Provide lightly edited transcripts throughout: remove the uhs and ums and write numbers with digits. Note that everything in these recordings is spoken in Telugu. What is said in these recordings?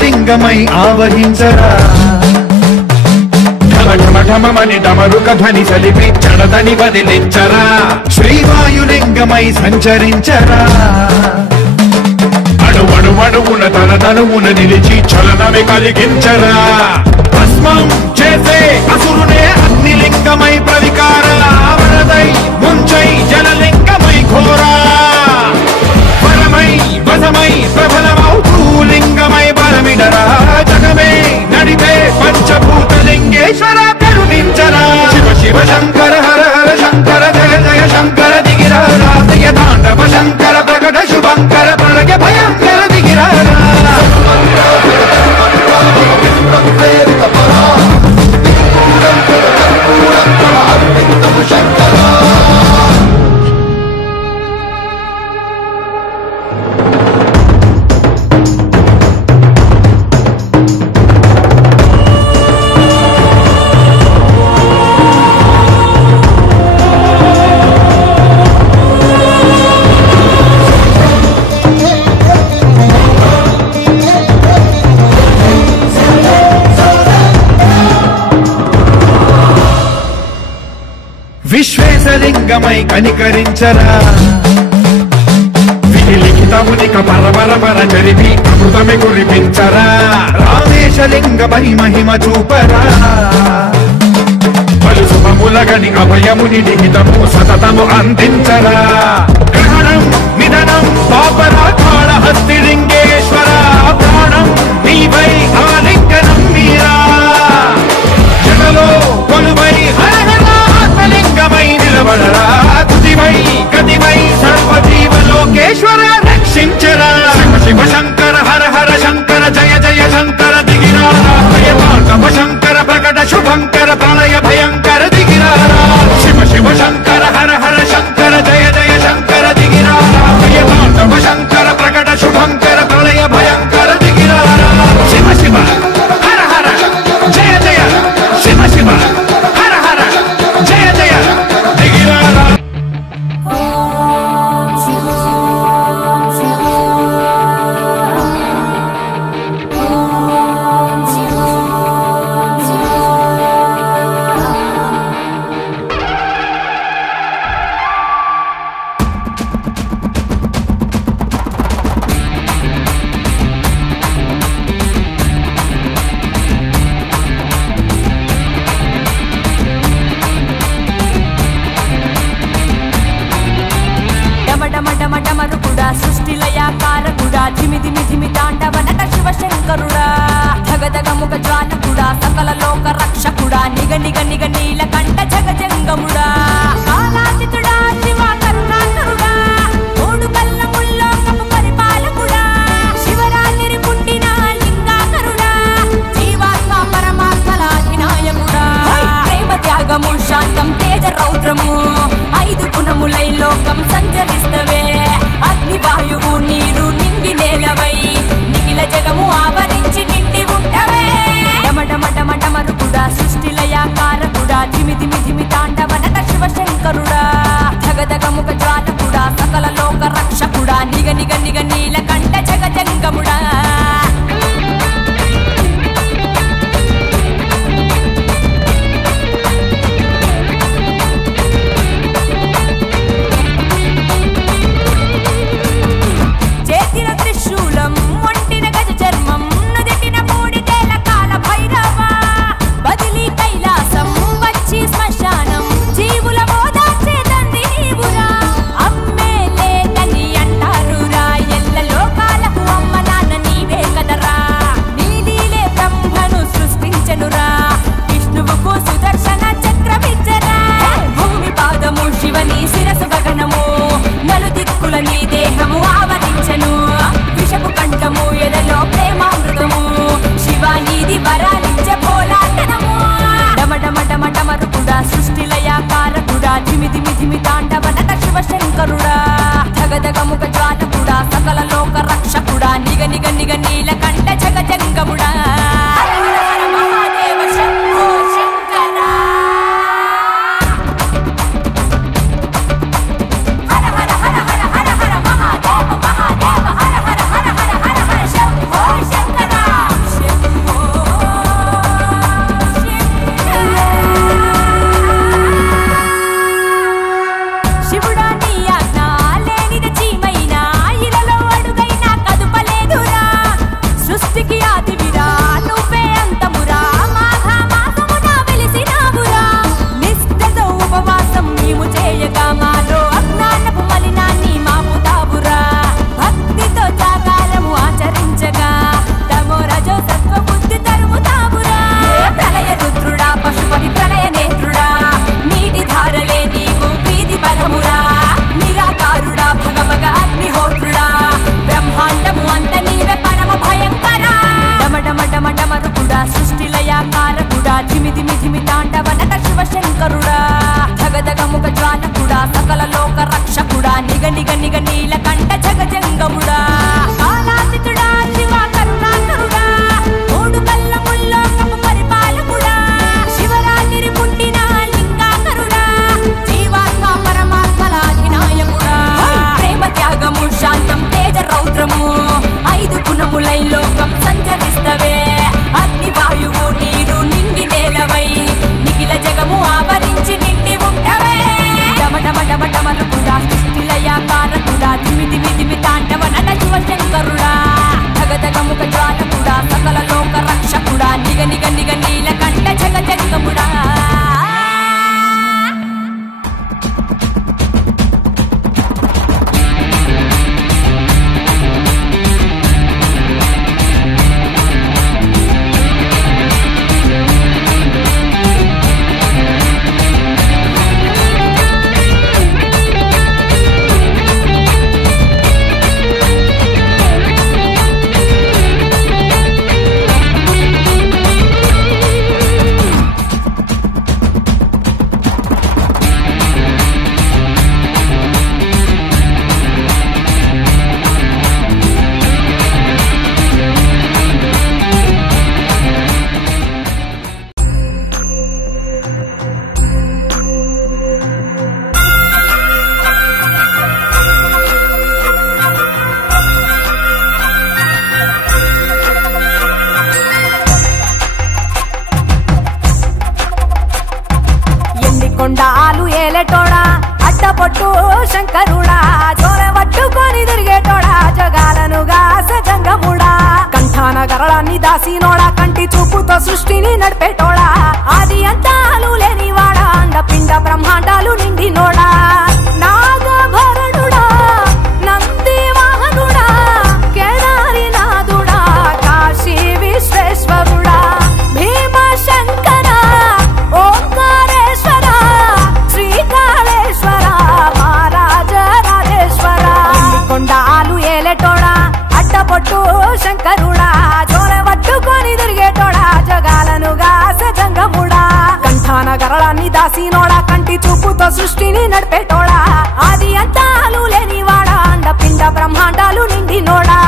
లింగమై ఆవహించరా ఢమఢమని డమరుక ధ్వని సలిపి చడదని వదిలించరా శ్రీవాయులింగమై సంచరించరా అడువడువున తన తనువున నిలిచి చలనమే కలిగించరా భస్మం చేసే అసురునే అగ్నిలింగమై ప్రవికార వరదై ముంచై జలలింగమై ఘోరా వరమై వసమై ప్రబలమౌతూ లింగమై బలమిడరా జగమే నడిపే పంచభూతలింగేశ్వర కరుణించరా శివ శివ శంకర హర హర శంకర జయ జయ శంకర దిగిరా రాతయ తాండవ శంకర ప్రకట శుభంకర ప్రళయ భయంకర దిగిరా విశ్వేశలింగమై కనికరించరా విధి లిఖితమునిక పరపర జరిపి అమృతమి కురిపించరా రామేశలింగమై మహిమ చూపరా పలు శుభములగని అభయముని లిఖితము సతతము అందించరా గ్రహణం నిధనం పాపరా కాళహస్తి లింగేశ్వర ప్రాణం నీవై ఆలింగనం మీరా జగలో కొలువై లింగమై నిలబడరా తుదివై గతివై సర్వజీవలోకేశ్వర రక్షించరా శివ శివ శంకర హర హర శంకర జయ జయ శంకర దిగిరా తాండవ శంకర ప్రకట శుభంకర ప్రళయ భయంకర దిగిరా శివ శివ శంకర హర హర శంకర జయ జయ శంకర దిగిరా తాండవ శంకర ప్రకట శుభంకర ప్రళయ భయంకర దిగిరా శివ శివ హర హర జయ జయ శివ శివ అమ్మే లేదని అంటారు రా ఎల్ల లోకాలకు అమ్మ నాన్న నీ శివశంకరుడా జగదగముఖ జ్వాలకుడా సకల లోక రక్షకుడా నిగ నిగ నిగ నీలకంఠ జగజంగముడా కాలాతీతుడా శివ కరుణాకరుడా మూడు కళ్ళముల్లో కపు పరిపాలకుడా శివరాత్రి పుట్టిన లింగాకరుడా జీవాత్మ పరమాత్మల అధినాయకుడా ప్రేమ త్యాగము శాంతం తేజ రౌద్రము ఐదు గుణములై లోకం సంచరిస్తవే అగ్ని వాయువు నీరు నింగి నేలవై నిఖిల జగము ఆవరించి నిండి ఉండవే డమడమడమడమలు కూడా సృష్టిలయాకారకుడా దిమి దిమి దిమి తాండవ నట శివశంకరుడా జగదగముఖ జ్వాలకుడా సకల లోక రక్షకుడా నిగ నిగ నిగ నీలకంఠ జగజంగముడా కొండాలు ఏలేటోడా అడ్డపొట్టు శంకరుడా జోరె పట్టుకొని తిరిగేటోడా జగాలను గాసజంగముడా కంఠాన గరళాన్ని దాసినోడా కంటి చూపుతో సృష్టిని నడిపేటోడా ఆది అంతాలు లేనివాడా అండపిండ బ్రహ్మాండాలు నిండినోడా నాగభరణుడా నంది వాహనుడా కేదారి నాథుడా కాశీ విశ్వేశ్వరుడా భీమ శంకర ఓంకారేశ్వర శ్రీకాళేశ్వర మహారాజ రాజేశ్వర కొండాలు ఏలేటోడా అడ్డపొట్టు శంకరుడా జోరె పట్టుకొని తిరిగేటోడా జగాలను గాసజంగముడా కంఠాన గరళాన్ని దాసినోడా కంటి చూపుతో సృష్టిని నడిపేటోడా ఆది అంతాలు లేనివాడా అండపిండ బ్రహ్మాండాలు నిండినోడా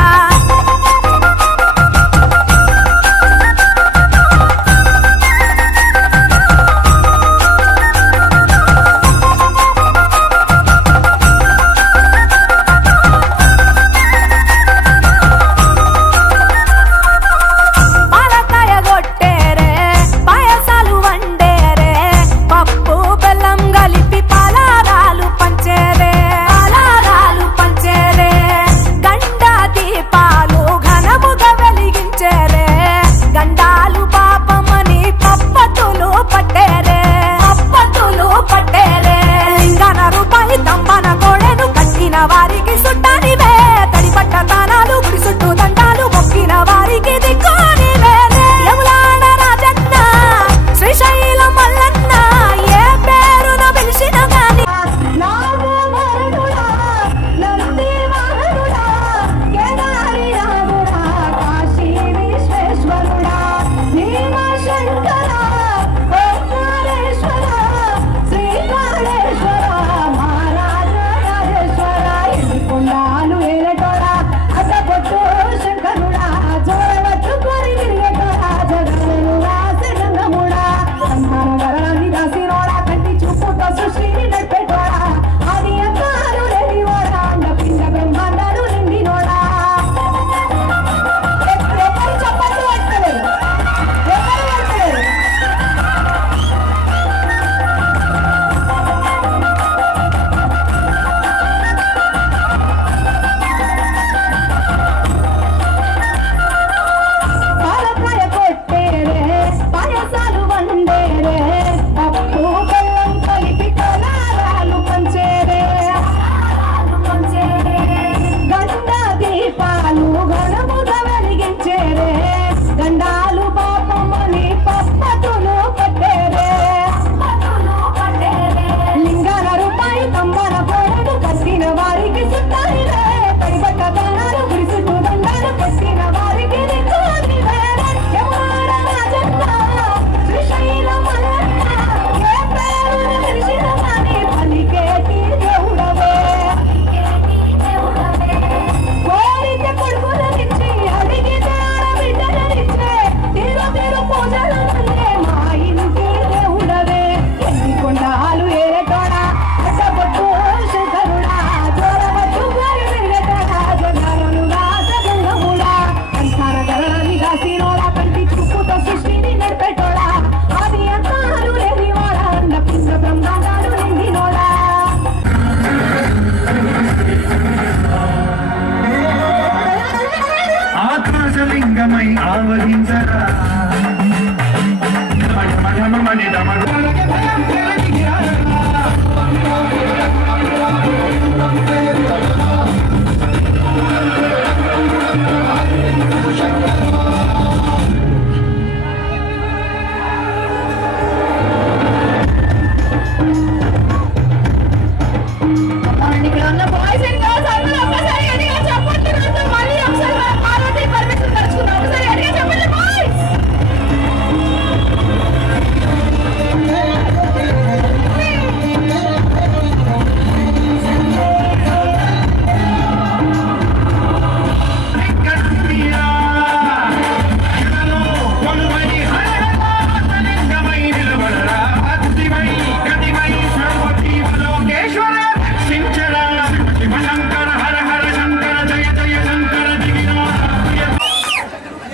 పా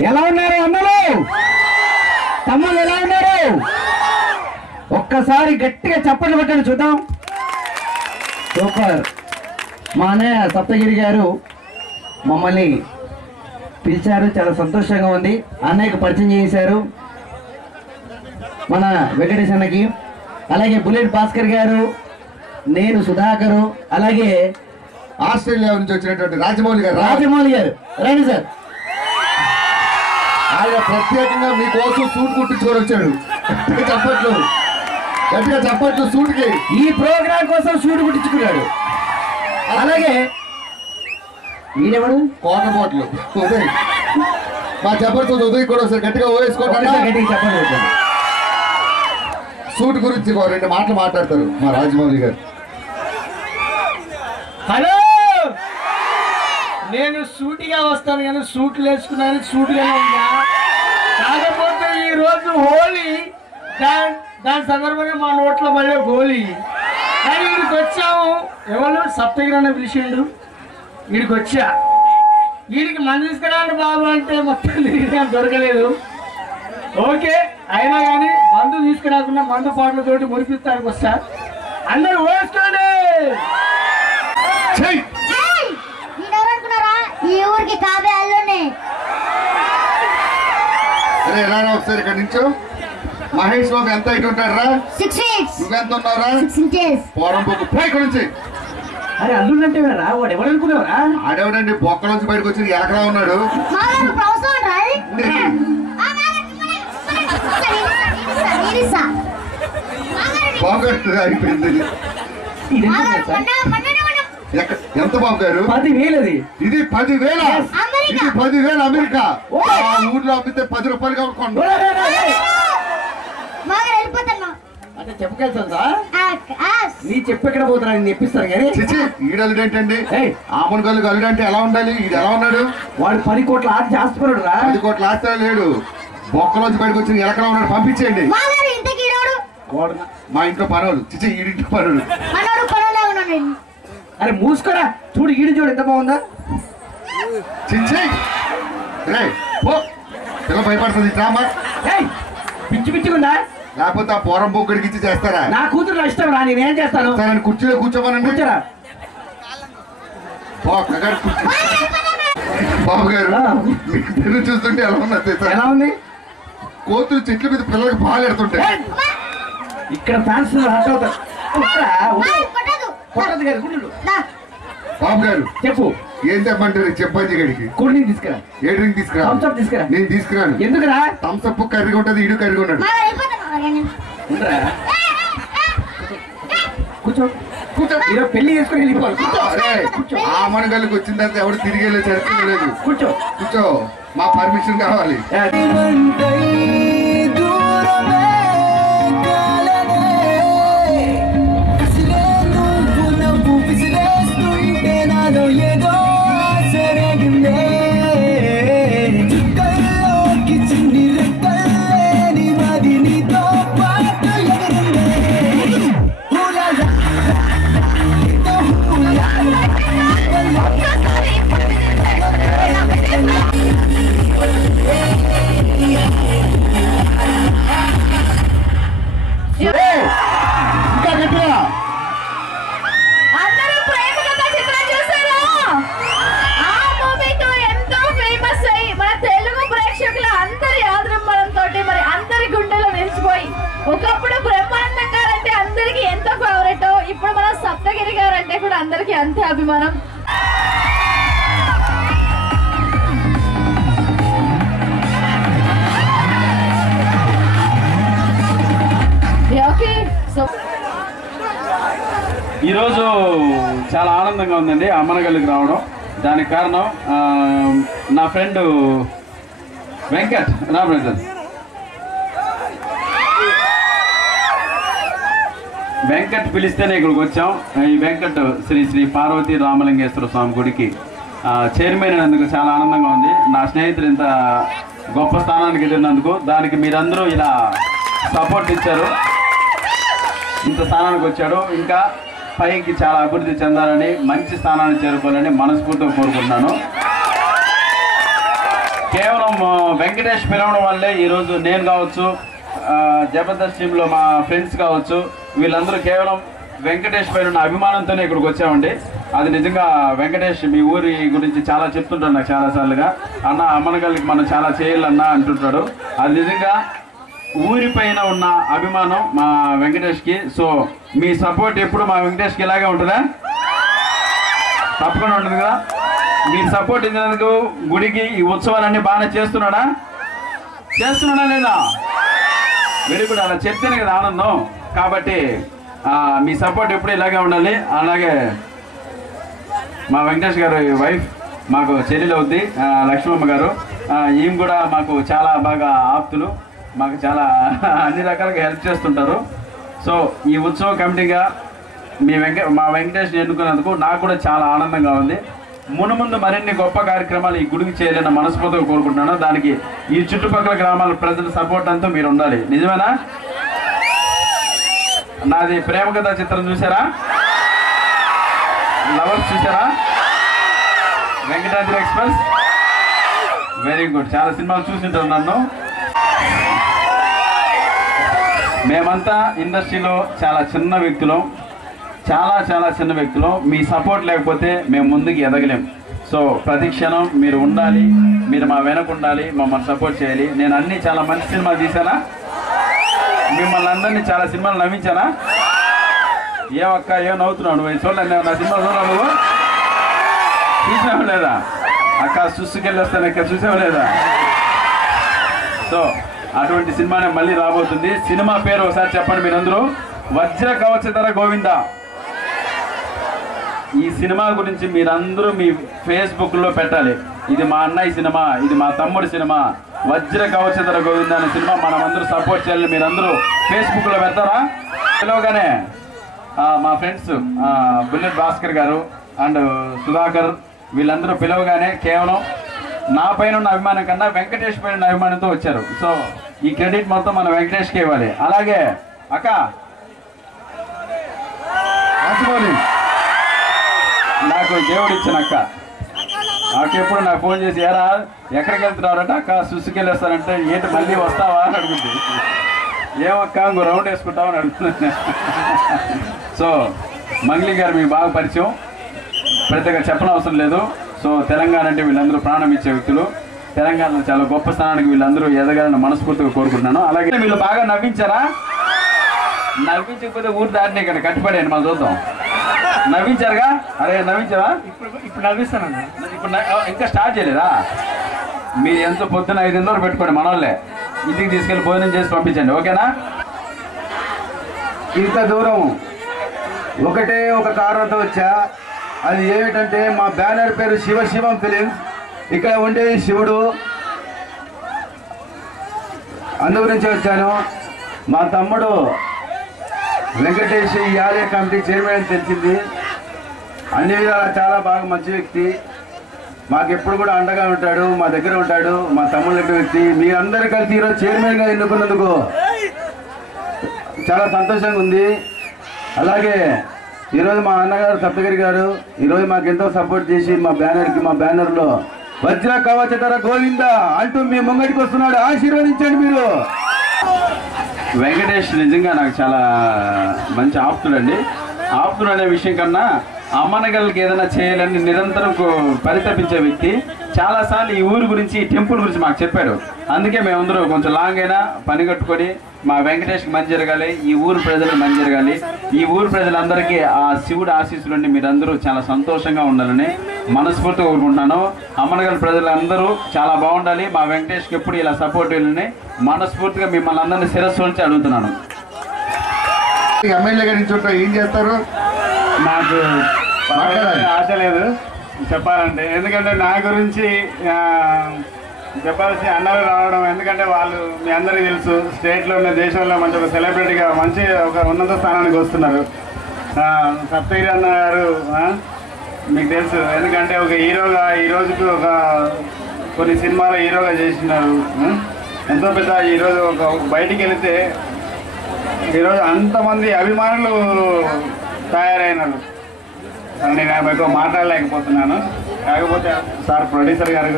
ఎలా ఉన్నారు అన్నలు తమ్ముళ్ళు? ఎలా ఉన్నారు? ఒక్కసారి గట్టిగా చప్పట్లు కొట్టండి చూద్దాం. సూపర్. మా అన్నయ్య సప్తగిరి గారు మమ్మల్ని పిలిచారు, చాలా సంతోషంగా ఉంది. అన్నయ్యకు పరిచయం చేశారు మన వెంకటేశ్ అన్నకి. అలాగే బుల్లెట్ భాస్కర్ గారు, నేను సుధాకరు, అలాగే ఆస్ట్రేలియా నుంచి వచ్చినటువంటి రాజమౌళి గారు. రాజమౌళి గారు రండి సార్. ఆయన ప్రత్యేకంగా మీకోసం సూట్ కుట్టించుకొని వచ్చాడు. చప్పట్లు, గట్టిగా చప్పట్లు సూట్కి. ఈ ప్రోగ్రాం కోసం సూట్ కుట్టించుకున్నాడు. అలాగే ఈయనెవడు? కోటపోట్లు ఉదయ్, మా జబర్దస్త్ ఉదయ్ కూడా ఒకసారి గట్టిగా ఓవేసుకోండి. గట్టిగా చెప్పండి. సూట్ గురించి ఒక 2 మాటలు మాట్లాడతారు మా రాజమౌళి గారు. హలో, నేను సూటిగా వస్తాను కానీ సూట్లు వేసుకున్నాను, సూటిగానే ఉందా. కాకపోతే ఈ రోజు హోలీ, దాని సందర్భంగా మా నోట్లో పడే గోలీ. కానీ వీడికి వచ్చాము. ఎవరు? సప్తగిరి అన్న పిలిచిండు, వీడికి వచ్చా. వీడికి మందు తీసుకురాండి బాబు అంటే మొత్తం తిరిగి దొరకలేదు. ఓకే, అయినా కానీ మందు తీసుకురాకుండా మందు పాటలతోటి మురిపిస్తానికి వస్తా. అందరూ వేసుకోండి. ఈ ఊరికి కాబే అల్లునే. అరే ఎలా ఒకసారి ఇక్కడ నుంచో. మహేష్ బాబు ఎంత హైట్ ఉంటారా? 6 feet. నువ్వెంత ఉన్నారా? 6 inches. పోరం బొక్కు పై ఇక్కడ నుంచి. అరే అల్లుంటే రా, వాడు ఎవరనుకునేవరా? ఆడేవాడండి బొక్క నుంచి బయటకు వచ్చి ఎలకలా ఉన్నాడు. మామూలు ప్రౌసం రాయ్. బాబు గారు అయిపోయింది. ఎంత బాబు గారు? 10,000 అది. ఇది 10,000. అమెరికా. ఇది 10,000 అమెరికా. ఆ ఊర్లో అమ్మితే 10 రూపాయలుగా కొను. అంటే చెప్పగలుగుతుందా? నీ చెప్పు ఎక్కడ పోతున్నా, నేను తెప్పిస్తాను కానీ. చిచి ఈడల్లుడు ఏంటండి? ఏయ్, ఆమన్ గల్లు అల్లుడు అంటే ఎలా ఉండాలి? ఇది ఎలా ఉన్నాడు? వాడు 10 కోట్ల ఆస్తి చేస్తున్నాడు రా. 10 కోట్ల ఆస్తి లేడు, బొక్కలోంచి బయటకు వచ్చి ఎలకలా ఉన్నాడు. పంపించేయండి. వాడు మా ఇంట్లో పనులు. చిచి ఈడింట్లో పనులు. అరే మూసుకోరా, చూడు ఈడు చూడు ఎంత బాగుందా. చిచి రే పో, పిల్ల భయపడుతుంది డ్రామా. ఏయ్, పిచ్చి పిచ్చిగుందా? లేకపోతే ఆ పోరం బొక్కడికి ఇచ్చి చేస్తారా? నా కూతురు నా ఇష్టం రా, నేనేం చేస్తాను. సరే కుర్చీలో కూర్చోమనండి. కూర్చోరా. బాబు గారు మీకు పిల్లలు చూస్తుంటే ఎలా ఉన్నది? ఎలా ఉంది? కోతులు చెట్ల మీద పిల్లలకు పాలు ఎడుతుంటాయి. ఇక్కడ ఫ్యాన్స్ హట్ అవుతారు. కొట్టదు కదా గుండు. బాబు గారు చెప్పు, ఏం చెప్పంటారు? చెప్పండి గడికి. కూల్ డ్రింక్ తీసుకురా. ఏ డ్రింక్ తీసుకురా? థమ్స్ అప్ తీసుకురా. నేను తీసుకురాను. ఎందుకురా? థమ్స్ అప్ కర్రీగా ఉంటది, ఇడు కర్రీగా ఉన్నాడు. ఉండరా, కూర్చో. కూర్చో. ఈరోజు పెళ్లి చేసుకుని వెళ్ళిపోవాలి. కూర్చో. ఆ మనగల్లికి వచ్చిన తర్వాత ఎవరు తిరిగి వెళ్ళే చరిత్ర లేదు. కూర్చో. కూర్చో, మా పర్మిషన్ కావాలి. Yeah. అంతే అభిమానం. ఓకే, సో ఈరోజు చాలా ఆనందంగా ఉందండి అమ్మనగల్లికి రావడం. దానికి కారణం నా ఫ్రెండ్ వెంకట్ రామరాజన్. వెంకట్ పిలిస్తేనే ఇక్కడికి వచ్చాం. ఈ వెంకట్ శ్రీ శ్రీ పార్వతీ రామలింగేశ్వర స్వామి గుడికి చైర్మన్ అయినందుకు చాలా ఆనందంగా ఉంది. నా స్నేహితులు ఇంత గొప్ప స్థానానికి ఎదిరినందుకు దానికి మీరందరూ ఇలా సపోర్ట్ ఇచ్చారు. ఇంత స్థానానికి వచ్చాడు. ఇంకా పైకి చాలా అభివృద్ధి చెందాలని, మంచి స్థానాన్ని చేరుకోవాలని మనస్ఫూర్తిగా కోరుకుంటున్నాను. కేవలం వెంకటేష్ పిలవడం వల్లే ఈరోజు నేను కావచ్చు, జబర్దస్త్ టీంలో మా ఫ్రెండ్స్ కావచ్చు, వీళ్ళందరూ కేవలం వెంకటేష్ పైన ఉన్న అభిమానంతోనే ఇక్కడికి వచ్చామండి. అది నిజంగా వెంకటేష్ మీ ఊరి గురించి చాలా చెప్తుంటాడు నాకు చాలాసార్లుగా. అన్న అమ్మనగల్లికి మనం చాలా చేయాలన్నా అంటుంటాడు. అది నిజంగా ఊరిపైన ఉన్న అభిమానం మా వెంకటేష్కి. సో మీ సపోర్ట్ ఎప్పుడు మా వెంకటేష్కి ఇలాగే ఉంటుందా? తప్పకుండా ఉంటుంది కదా. మీరు సపోర్ట్ ఇచ్చినందుకు గుడికి ఈ ఉత్సవాలన్నీ బాగానే చేస్తున్నాడా లేదా? Very good. అలా చెప్తేనే కదా ఆనందం. కాబట్టి మీ సపోర్ట్ ఎప్పుడు ఇలాగే ఉండాలి. అలాగే మా వెంకటేష్ గారు వైఫ్ మాకు చెల్లెలు అవుద్ది, లక్ష్మమ్మ గారు. ఈమె కూడా మాకు చాలా బాగా ఆప్తులు, మాకు చాలా అన్ని రకాలుగా హెల్ప్ చేస్తుంటారు. సో ఈ ఉత్సవ కమిటీగా మా వెంకటేష్ ఎన్నుకున్నందుకు నాకు కూడా చాలా ఆనందంగా ఉంది. మునుముందు మరిన్ని గొప్ప కార్యక్రమాలు ఈ గుడికి చేయాలని మనస్ఫూర్తిగా కోరుకుంటున్నాను. దానికి ఈ చుట్టుపక్కల గ్రామాల ప్రజల సపోర్ట్ అంతా మీరు ఉండాలి. నిజమేనా? నాది ప్రేమ కథ చిత్రం చూసారా? లవర్స్ చూసారా? వెంకటాద్రి ఎక్స్ప్రెస్. Very good. చాలా సినిమాలు చూసింటారు నన్ను. మేమంతా ఇండస్ట్రీలో చాలా చిన్న వ్యక్తులం, చాలా చిన్న వ్యక్తులు. మీ సపోర్ట్ లేకపోతే మేము ముందుకు ఎదగలేం. సో ప్రతి క్షణం మీరు ఉండాలి, మీరు మా వెనక ఉండాలి, మమ్మల్ని సపోర్ట్ చేయాలి. నేను అన్ని చాలా మంచి సినిమాలు తీసానా? మిమ్మల్ని అందరినీ చాలా సినిమాలు నవ్వించానా? ఏమక్క ఏం నవ్వుతున్నావు నువ్వు? చూడలే నా సినిమా చూడరా? నువ్వు చూసావు లేదా? అక్క సుస్సుకెళ్ళి వస్తాను, ఇక్కడ చూసావు లేదా? సో అటువంటి సినిమానే మళ్ళీ రాబోతుంది. సినిమా పేరు ఒకసారి చెప్పండి మీరందరూ. వజ్ర కవచధర గోవింద. ఈ సినిమా గురించి మీరందరూ మీ ఫేస్బుక్లో పెట్టాలి. ఇది మా అన్నయ్య సినిమా, ఇది మా తమ్ముడి సినిమా, వజ్ర కవచధర గోవింద అనే సినిమా మనం అందరూ సపోర్ట్ చేయాలి. మీరందరూ ఫేస్బుక్లో పెడతారా? పిలవగానే మా ఫ్రెండ్స్ బుల్లెట్ భాస్కర్ గారు అండ్ సుధాకర్ వీళ్ళందరూ పిలవగానే కేవలం నా పైన ఉన్న అభిమానం కన్నా వెంకటేష్ పైన ఉన్న అభిమానంతో వచ్చారు. సో ఈ క్రెడిట్ మొత్తం మన వెంకటేష్కి ఇవ్వాలి. అలాగే అక్క నాకు దేవుడు ఇచ్చిన అక్క, ఎప్పుడు నాకు ఫోన్ చేసి ఏరా ఎక్కడికి వెళ్తున్నారంటే అక్క సుసుకెళ్ళి వస్తానంటే ఏంటి మళ్ళీ వస్తావా అని అడుగుతుంది. ఏమక్క ఇంకో రౌండ్ వేసుకుంటావు అని అడుగుతుంది. సో మంగ్లీ గారు మీకు బాగా పరిచయం, ప్రత్యేక చెప్పనవసరం లేదు. సో తెలంగాణ అంటే వీళ్ళందరూ ప్రాణం ఇచ్చే వ్యక్తులు. తెలంగాణలో చాలా గొప్ప స్థానానికి వీళ్ళందరూ ఎదగాలని మనస్ఫూర్తిగా కోరుకుంటున్నాను. అలాగే వీళ్ళు బాగా నవ్వించారా? నవ్వించకపోతే ఊరు దాటిని ఇక్కడ కట్టుబడేయండి, మనం చూద్దాం. నవ్వించారుగా? అరే నవ్వించారా? ఇప్పుడు నవ్విస్తాను. ఇప్పుడు ఇంకా స్టార్ట్ చేయలేదా? మీరు ఎంత పొద్దున్న 5 గంటల వరకు పెట్టుకోండి, మన వాళ్ళే ఇంటికి తీసుకెళ్ళి భోజనం చేసి పంపించండి. ఓకేనా? ఇంత దూరం ఒకటే ఒక కారణంతో వచ్చా. అది ఏమిటంటే మా బ్యానర్ పేరు శివం ఫిలిమ్స్. ఇక్కడ ఉండేది శివుడు, అందు గురించి వచ్చాను. మా తమ్ముడు వెంకటేష్ ఈ ఆలయ కమిటీ చైర్మన్ అని తెలిసింది. అన్ని విధాలా చాలా బాగా మంచి వ్యక్తి, మాకెప్పుడు కూడా అండగా ఉంటాడు, మా దగ్గర ఉంటాడు. మా తమ్ముడు దగ్గర వ్యక్తి. మీరందరూ కలిసి ఈరోజు చైర్మన్గా ఎన్నుకున్నందుకు చాలా సంతోషంగా ఉంది. అలాగే ఈరోజు మా అన్నగారు సప్తగిరి గారు ఈరోజు మాకు ఎంతో సపోర్ట్ చేసి మా బ్యానర్లో వజ్ర కవచధర గోవింద అంటూ మీ ముంగడికి వస్తున్నాడు. ఆశీర్వదించండి మీరు. వెంకటేష్ నిజంగా నాకు చాలా మంచి ఆప్తుడు అండి. ఆప్తుడు అనే విషయం కన్నా అమ్మనగలకి ఏదైనా చేయాలని నిరంతరం పరితపించే వ్యక్తి. చాలాసార్లు ఈ ఊరు గురించి, ఈ టెంపుల్ గురించి మాకు చెప్పాడు. అందుకే మేమందరూ కొంచెం లాంగ్ అయినా పని కట్టుకొని మా వెంకటేష్కి మంచి జరగాలి, ఈ ఊరు ప్రజలకు మంచి జరగాలి, ఈ ఊరు ప్రజలందరికీ ఆ శివుడు ఆశీస్సులుండి మీరందరూ చాలా సంతోషంగా ఉండాలని మనస్ఫూర్తిగా కోరుకుంటున్నాను. అమ్మనగల్ ప్రజలందరూ చాలా బాగుండాలి, మా వెంకటేష్కి ఎప్పుడు ఇలా సపోర్ట్ వెళ్ళని మనస్ఫూర్తిగా మిమ్మల్ని అందరినీ శిరస్సు నుంచి అడుగుతున్నాను. ఎమ్మెల్యే గారి నుంచి ఏం చేస్తారు? నాకు ఆశ లేదు చెప్పాలంటే, ఎందుకంటే నా గురించి చెప్పాల్సి అన్నలు రావడం, ఎందుకంటే వాళ్ళు మీ అందరికీ తెలుసు స్టేట్లో ఉన్న దేశంలో మంచి ఒక సెలబ్రిటీగా మంచి ఒక ఉన్నత స్థానానికి వస్తున్నారు. సప్తగిరి అన్న గారు మీకు తెలుసు, ఎందుకంటే ఒక హీరోగా ఈ రోజుకు ఒక కొన్ని సినిమాలు హీరోగా చేసినారు. ఎంతో పెద్ద ఈరోజు ఒక బయటికి వెళితే ఈరోజు అంతమంది అభిమానులు తయారైనారు. నేను ఎక్కువ మాట్లాడలేకపోతున్నాను. కాకపోతే సార్ ప్రొడ్యూసర్ గారు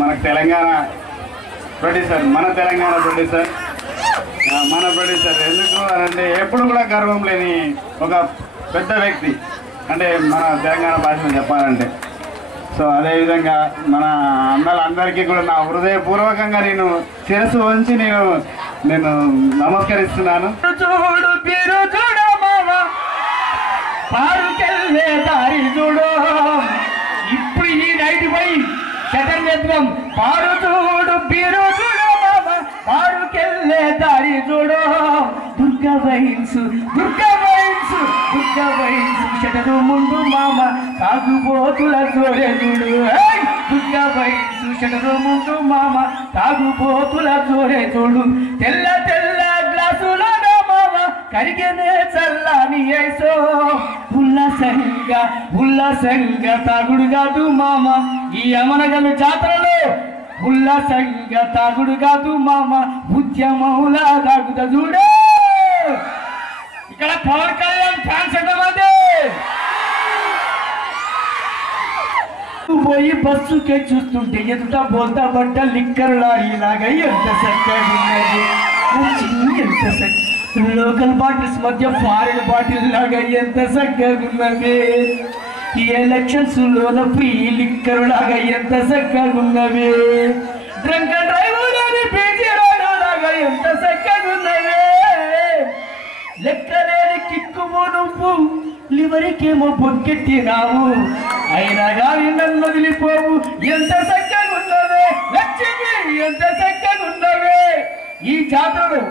మనకు తెలంగాణ ప్రొడ్యూసర్, మన తెలంగాణ ప్రొడ్యూసర్, మన ప్రొడ్యూసర్ ఎందుకు అంటే ఎప్పుడు కూడా గర్వం లేని ఒక పెద్ద వ్యక్తి, అంటే మన తెలంగాణ భాషలో చెప్పాలంటే. సో అదేవిధంగా మన అందరికీ కూడా నా హృదయపూర్వకంగా నేను శిరస్సు వంచి నేను నమస్కరిస్తున్నాను. పారుకెళ్ళే దారి చూడు, ఇప్పుడు ఈ నైట్ పోయి సెకండ్ చేద్దాం. పారు చూడు బీరు చూడు మామ, పారుకెళ్ళే దారి చూడు. దుర్గా వైన్స్ షటరు ముందు మామ, తాగుబోతుల జోరే చూడు. దుర్గా వైన్స్ షటరు ముందు మామ, తాగుబోతుల జోరే చూడు. తెల్ల తెల్ల గ్లాసులో కరిగనే చల్లని ఐసో, ఉల్లాసంగా తాగుడు కాదు మామ ఈ అమనగల్ జాతరలో. ఉల్లాసంగా తాగుడు కాదు మామ, ఉద్యమౌలా తాగుతా చూడే. ఇక్కడ పవన్ కళ్యాణ్ ఫ్యాన్స్ ఎంతమంది? పోయి బస్సుకే చూస్తుంటే ఎంత బోల్తా బట్ట లిక్కర్ లారీలాగా ఎంత చక్కగా ఉన్నది, ఎంత చక్కగా. లోకల్ బాటిల్స్ మధ్య ఫారెన్ బాటిల్ లాగా ఎంత చక్కగా ఉన్నది. ఈ ఎలక్షన్స్ లోన ఫ్రీ లిక్కర్ లాగా ఎంత చక్కగా ఉన్నవి. డ్రంక్ అండ్ డ్రైవ్ అని పీజీ రోడ్ లాగా ఎంత చక్కగా ఉన్నది. లెక్కలేని కిక్కుము నువ్వు, లివరికేమో బొక్కెట్టినావు, అయినా కానీ నన్ను వదిలిపోవు. ఎంత చక్కగా ఉన్నవే లక్ష్మి, ఎంత చక్కగా ఉన్నవే. ఈ జాతరలో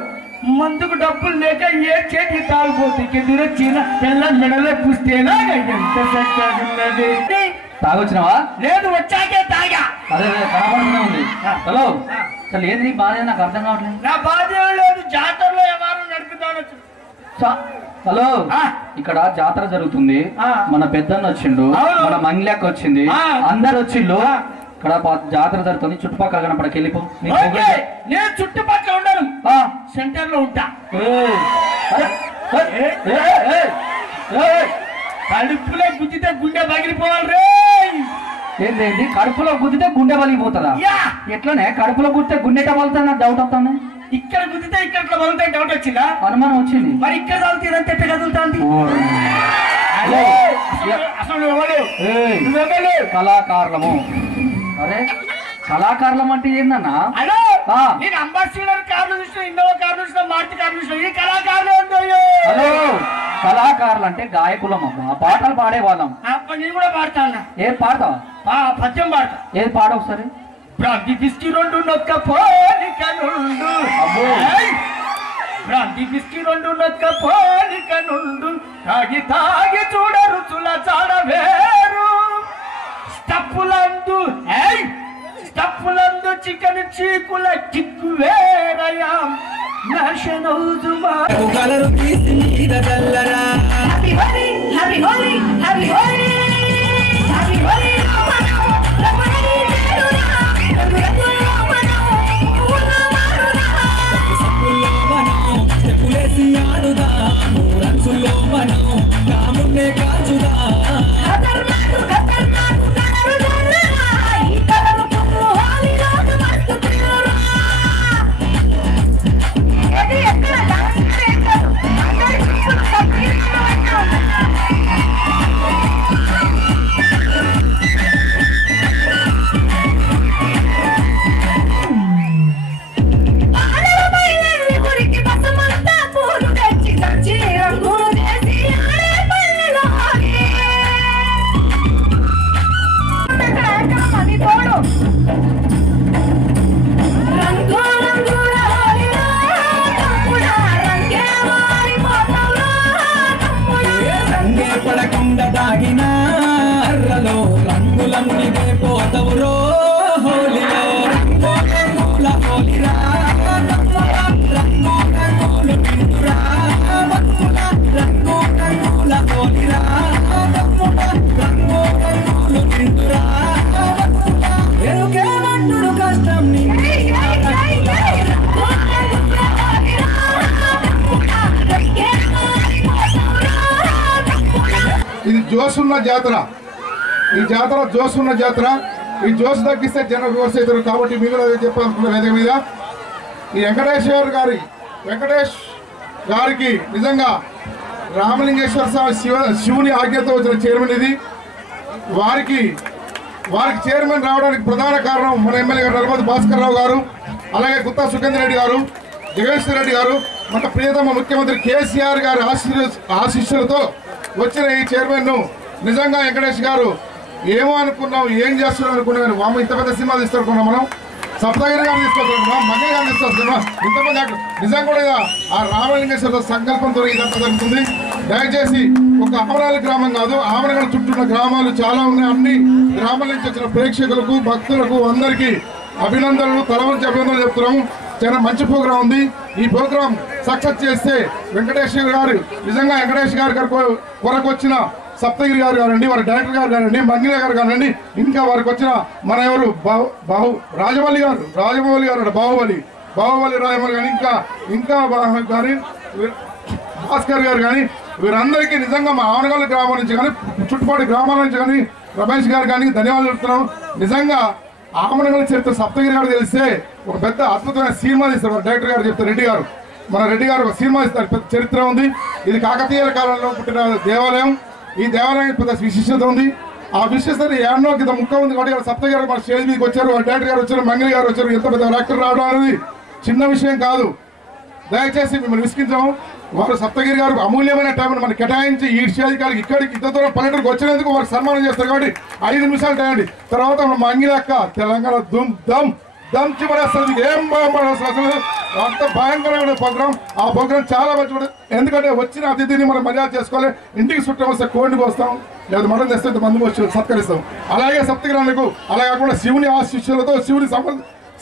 మందుకు డబ్బులు లేక ఏ చేతి తాగుపోతే ఎదురొచ్చిన తెల్ల మెడలో పుస్తేలాగా ఎంత చక్కగా ఉన్నది. తాగొచ్చినావా? లేదు, వచ్చాకే తాగా. అదే కనపడుతూనే ఉంది. హలో, అసలు ఏంది బాధ? నాకు అర్థం కావట్లేదు. నా బాధ లేదు, జాతరలో ఎవరు నడుపుతాను. హలో, ఇక్కడ జాతర జరుగుతుంది, మన పెద్దన్న వచ్చిండు, మన మంగ్లెక్క వచ్చింది, అందరు వచ్చిండు. ఇక్కడ జాతర జరుగుతుంది, చుట్టుపక్కల కనపడకి వెళ్ళిపో. నేను చుట్టుపక్కల ఉండను, సెంటర్ లో ఉంటా. కడుపులో గుద్దితే గుండె పగిలిపోవాలి రే. ఏంటి కడుపులో గుద్దితే గుండె పగిలిపోతుందా? ఎట్లనే కడుపులో గుద్దితే గుండెట పలుతుంది? నాకు డౌట్ వస్తుంది. ఇక్కడ గుద్దితే ఇక్కడ పలుతాయి, డౌట్ వచ్చిందా? అనుమానం వచ్చింది. మరి ఇక్కడ చదువుతుందంటే ఎట్ట కదులుతాంది? కళాకారులము. అరే కళాకారులం అంటే ఏందన్నా? నేను అంబాసిడర్ కార్లు చూసిన, ఇన్నోవా కార్లు చూసిన, మారుతి కార్లు చూసిన, ఈ కళాకారులు. హలో, కళాకారులు అంటే గాయకులం అమ్మా, పాటలు పాడేవాళ్ళం. నేను కూడా పాడతాను. ఏం పాడతావా? పద్యం పాడతా. ఏది పాడ ఒకసారి. భ్రాంతి బిస్కి రెండు నొక్క పోలిక నుండు, భ్రాంతి బిస్కి రెండు నొక్క పోలిక నుండు, తాగి తాగి చూడ రుచుల చాడ వేరు. స్టప్పులందు చికెన్ చీకుల కిక్కు వేరయా. నాశనౌజుమా కలరు తీసి మీద చల్లరా. Happy Holi, happy Holi, happy Holi, happy Holi. జోసున్న జాతర, ఈ జాతర జోసున్న జాతర. ఈ జోసు తగ్గిస్తే జనం విమర్శ అవుతారు. కాబట్టి మీరు చెప్పాలనుకున్న వేదిక మీద ఈ వెంకటేష్ గారికి నిజంగా రామలింగేశ్వర స్వామి శివుని ఆజ్ఞతో వచ్చిన చైర్మన్ ఇది. వారికి చైర్మన్ రావడానికి ప్రధాన కారణం మన ఎమ్మెల్యే గారు నలమతి భాస్కర్ రావు గారు, అలాగే గుత్తా సుఖేందర్ రెడ్డి గారు, జగదీశ్వర్ రెడ్డి గారు, మన ప్రియతమ ముఖ్యమంత్రి కేసీఆర్ గారి ఆశీస్సులతో వచ్చిన ఈ చైర్మన్ ను నిజంగా వెంకటేష్ గారు ఏమో అనుకున్నాం, ఏం చేస్తున్నాం అనుకున్నాం. వామ ఇంత పెద్ద సినిమా తీసుకొస్తున్నాం, మనం సప్తగిరి గారు తీసుకొస్తున్నాం, మంగళ గారు తీసుకొస్తున్నాం, ఇంతమంది నిజంగా కూడా ఆ రామలింగేశ్వర సంకల్పంతో ఇదంతా జరుగుతుంది. దయచేసి ఒక ఆమరాల గ్రామం కాదు, ఆమరగడ చుట్టూ గ్రామాలు చాలా ఉన్నాయి. అన్ని గ్రామాల నుంచి వచ్చిన ప్రేక్షకులకు, భక్తులకు అందరికీ అభినందనలు, తల వంచి అభినందనలు చెప్తున్నాము. చాలా మంచి ప్రోగ్రాం ఉంది. ఈ ప్రోగ్రాం సక్సెస్ చేస్తే వెంకటేష్ గారు నిజంగా వెంకటేష్ గారి కొరకు వచ్చిన సప్తగిరి గారు కానివ్వండి, వారి డైరెక్టర్ గారు కానివ్వండి, మంగిల గారు కానివ్వండి, ఇంకా వారికి వచ్చిన మన ఎవరు రాజమౌళి గారు బాహుబలి రాజమౌళి కానీ ఇంకా కానీ భాస్కర్ గారు కానీ వీరందరికీ నిజంగా మా ఆనగల్ గ్రామం నుంచి కానీ చుట్టుపక్కల గ్రామాల నుంచి కానీ రమేష్ గారు కానీ ధన్యవాదాలు చెప్తున్నాం. నిజంగా ఆమనగల్ చరిత్ర సప్తగిరి గారు తెలిస్తే ఒక పెద్ద అద్భుతమైన సినిమా తీస్తారు. డైరెక్టర్ గారు చెప్తారు, రెడ్డి గారు ఒక సినిమా ఇస్తారు. పెద్ద చరిత్ర ఉంది. ఇది కాకతీయుల కాలంలో పుట్టిన దేవాలయం. ఈ దేవాలయం పెద్ద విశిష్టత ఉంది. ఆ విశిష్టత ఏడనో కింద ముక్క ఉంది కాబట్టి సప్తగిరి గారు మన స్టేజ్ మీదకి వచ్చారు, డైరెక్టర్ గారు వచ్చారు, మంగిలి గారు వచ్చారు. ఎంత పెద్ద యాక్టర్ రావడం అనేది చిన్న విషయం కాదు. దయచేసి మిమ్మల్ని విసిగించాము. వారు సప్తగిరి గారు అమూల్యమైన టైంను మనకి కేటాయించి ఈ స్టేజ్కి ఇక్కడికి ఇంత దూరం పల్లెటూరుకి వచ్చినందుకు వారికి సన్మానం చేస్తారు. కాబట్టి 5 నిమిషాలు టైం అండి. తర్వాత మంగిలి అక్క తెలంగాణ దమ్ చివరేస్తుంది. ఏం అసలు అంత భయంకరమైన ప్రోగ్రాం. ఆ ప్రోగ్రాం చాలా మంచి, ఎందుకంటే వచ్చిన అతిథిని మనం మర్యాద చేసుకోవాలి. ఇంటికి చుట్టం వస్తే కోడిని పోస్తాం, లేదా మటన్ తెస్తే మందు వచ్చి సత్కరిస్తాం. అలాగే సప్తగిరాలకు అలా కాకుండా శివుని ఆశీస్సులతో శివుని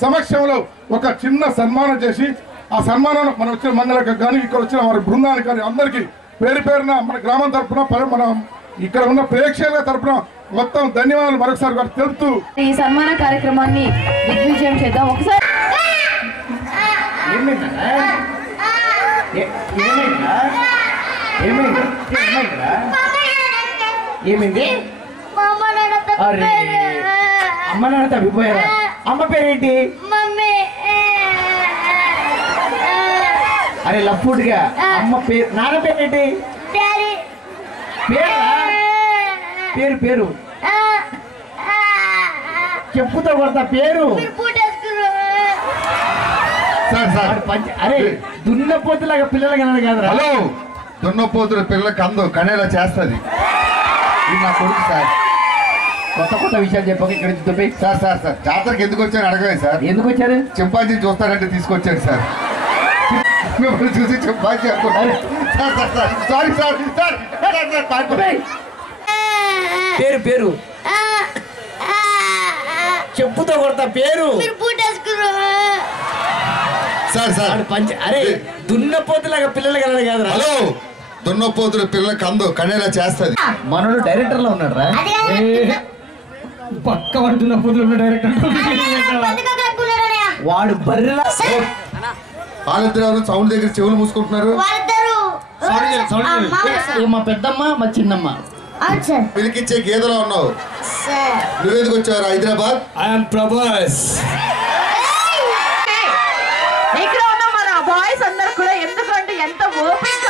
సమక్షంలో ఒక చిన్న సన్మానం చేసి ఆ సన్మానాన్ని మనం వచ్చిన మంగళకు కానీ ఇక్కడ వచ్చిన వారి బృందానికి కానీ అందరికీ పేరున మన గ్రామం తరఫున మన ఇక్కడ ఉన్న ప్రేక్షకుల తరఫున మొత్తం ధన్యవాదాలు మరొకసారి తెలుపుతూ ఈ సన్మాన కార్యక్రమాన్ని దిగ్విజయం చేద్దాం. ఒకసారి ఏమైంది? అమ్మ నాన్న తప్పిపోయారా? అమ్మ పేరేంటి? అరే లఫ్ఫుడ్గా అమ్మ పేరు, నాన్న పేరేంటి? పేరు చెప్పుతో కొడతా పేరు. అరే దున్నపోతులాగా పిల్లలకి అన్నాడు కదా. హలో, దున్నపోతుల పిల్లలకి అందు కనేలా చేస్తుంది. ఇది నా కొడుకు సార్. కొత్త విషయాలు చెప్పక ఇక్కడ దుబ్బై. సార్ జాతరకి ఎందుకు వచ్చాను అడగలేదు సార్. ఎందుకు వచ్చారు? చింపాంజీ చూస్తారంటే తీసుకొచ్చాను సార్. మిమ్మల్ని చూసి చింపాంజీ సారీ సార్. పేరు చెప్పుతో కొడతా పేరు. సార్ అరే దున్నపోతులాగా పిల్లలకి అన్నాడు కదా. హలో, దున్నపోతుల పిల్లలకి అందు కనేలా చేస్తుంది. మనోడు డైరెక్టర్ లో ఉన్నాడు రా. పక్క వాడు దున్నపోతులు ఉన్న డైరెక్టర్. వాడు బర్రెలా వాళ్ళిద్దరు సౌండ్ దగ్గర చెవులు మూసుకుంటున్నారు. మా పెద్దమ్మ మా చిన్నమ్మ. పిలికిచ్చే గేదెలో ఉన్నావు. నువ్వెందుకు వచ్చావు హైదరాబాద్? ఐఎమ్ ప్రభాస్. ఇక్కడ ఉన్న మన బాయ్స్ అందరు కూడా ఎందుకంటే ఎంత ఓపిక.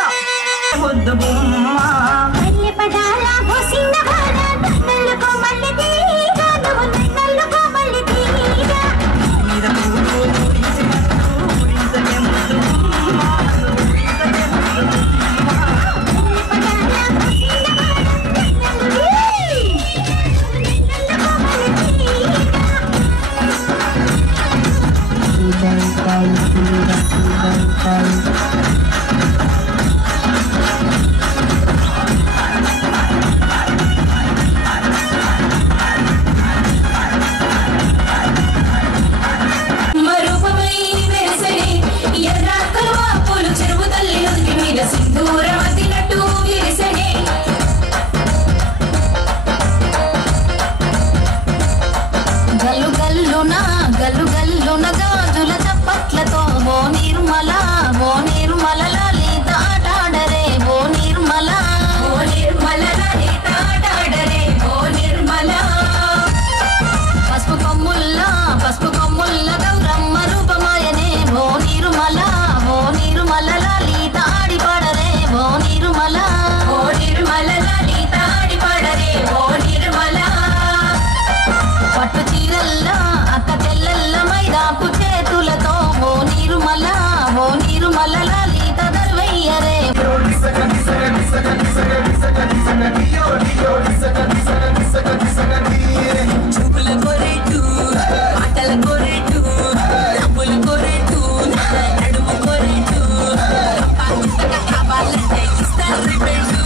నిర్మల ఓ నిర్మల లలిత ఆడి పడరే ఓ నిర్మల పట్టు చీరల్లా అక్క చెల్లెల్ల మైదాకు చేతులతో ఓ నిర్మల లలిత దర్వయ్యరే చూపుల కొరేటు ఆటల కొరేటు డబ్బుల కొరేటు నడుము కొరేటు కావాలంటే ఇస్తారు రిపెంటు